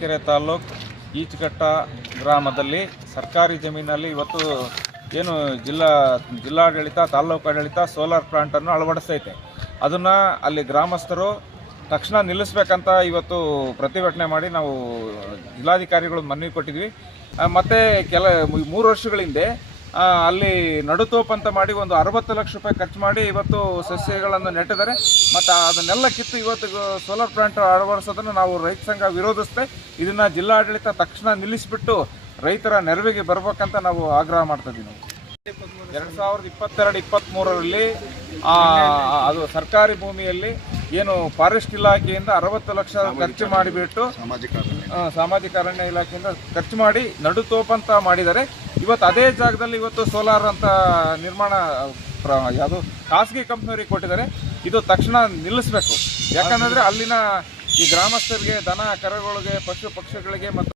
ಚಳ್ಳಕೆರೆ ತಾಲ್ಲೂಕು ಈಚಘಟ್ಟ ಗ್ರಾಮದಲ್ಲಿ ಸರ್ಕಾರಿ ಜಮೀನಲ್ಲಿ ಇವತ್ತು ಏನು ಜಿಲ್ಲಾ ಜಿಲ್ಲಾಡಳಿತ, ತಾಲ್ಲೂಕು ಆಡಳಿತ ಸೋಲಾರ್ ಪ್ಲಾಂಟನ್ನು ಅಳವಡಿಸ್ತೈತೆ. ಅದನ್ನು ಅಲ್ಲಿ ಗ್ರಾಮಸ್ಥರು ತಕ್ಷಣ ನಿಲ್ಲಿಸ್ಬೇಕಂತ ಇವತ್ತು ಪ್ರತಿಭಟನೆ ಮಾಡಿ ನಾವು ಜಿಲ್ಲಾಧಿಕಾರಿಗಳು ಮನವಿ ಕೊಟ್ಟಿದ್ವಿ. ಮತ್ತು ಕೆಲ ಮೂರು ವರ್ಷಗಳ ಹಿಂದೆ ಅಲ್ಲಿ ನಡುತೋಪ್ ಅಂತ ಮಾಡಿ ಒಂದು ಅರವತ್ತು ಲಕ್ಷ ರೂಪಾಯಿ ಖರ್ಚು ಮಾಡಿ ಇವತ್ತು ಸಸ್ಯಗಳನ್ನು ನೆಟ್ಟಿದ್ದಾರೆ. ಮತ್ತು ಅದನ್ನೆಲ್ಲ ಕಿತ್ತು ಇವತ್ತು ಸೋಲಾರ್ ಪ್ಲಾಂಟ್ ಅಳವಡಿಸೋದನ್ನು ನಾವು ರೈತ ಸಂಘ ವಿರೋಧಿಸುತ್ತೆ ಇದನ್ನು ಜಿಲ್ಲಾಡಳಿತ ತಕ್ಷಣ ನಿಲ್ಲಿಸಿಬಿಟ್ಟು ರೈತರ ನೆರವಿಗೆ ಬರಬೇಕಂತ ನಾವು ಆಗ್ರಹ ಮಾಡ್ತಾ ಇದ್ದೀವಿ. ನಾವು ಎರಡು ಸಾವಿರದ ಇಪ್ಪತ್ತೆರಡು ಇಪ್ಪತ್ತ್ಮೂರರಲ್ಲಿ ಅದು ಸರ್ಕಾರಿ ಭೂಮಿಯಲ್ಲಿ ಏನು ಫಾರೆಸ್ಟ್ ಇಲಾಖೆಯಿಂದ ಅರವತ್ತು ಲಕ್ಷ ಖರ್ಚು ಮಾಡಿಬಿಟ್ಟು ಸಾಮಾಜಿಕ ಅರಣ್ಯ ಇಲಾಖೆಯಿಂದ ಖರ್ಚು ಮಾಡಿ ನಡುತೋಪಂತ ಮಾಡಿದ್ದಾರೆ. ಇವತ್ತು ಅದೇ ಜಾಗದಲ್ಲಿ ಇವತ್ತು ಸೋಲಾರ್ ಅಂತ ನಿರ್ಮಾಣ ಯಾವುದು ಖಾಸಗಿ ಕಂಪ್ನಿಯವರಿಗೆ ಕೊಟ್ಟಿದ್ದಾರೆ. ಇದು ತಕ್ಷಣ ನಿಲ್ಲಿಸಬೇಕು. ಯಾಕಂದ್ರೆ ಅಲ್ಲಿನ ಈ ಗ್ರಾಮಸ್ಥರಿಗೆ, ದನ, ಕರಗಳಿಗೆ, ಪಶು ಪಕ್ಷಿಗಳಿಗೆ ಮತ್ತು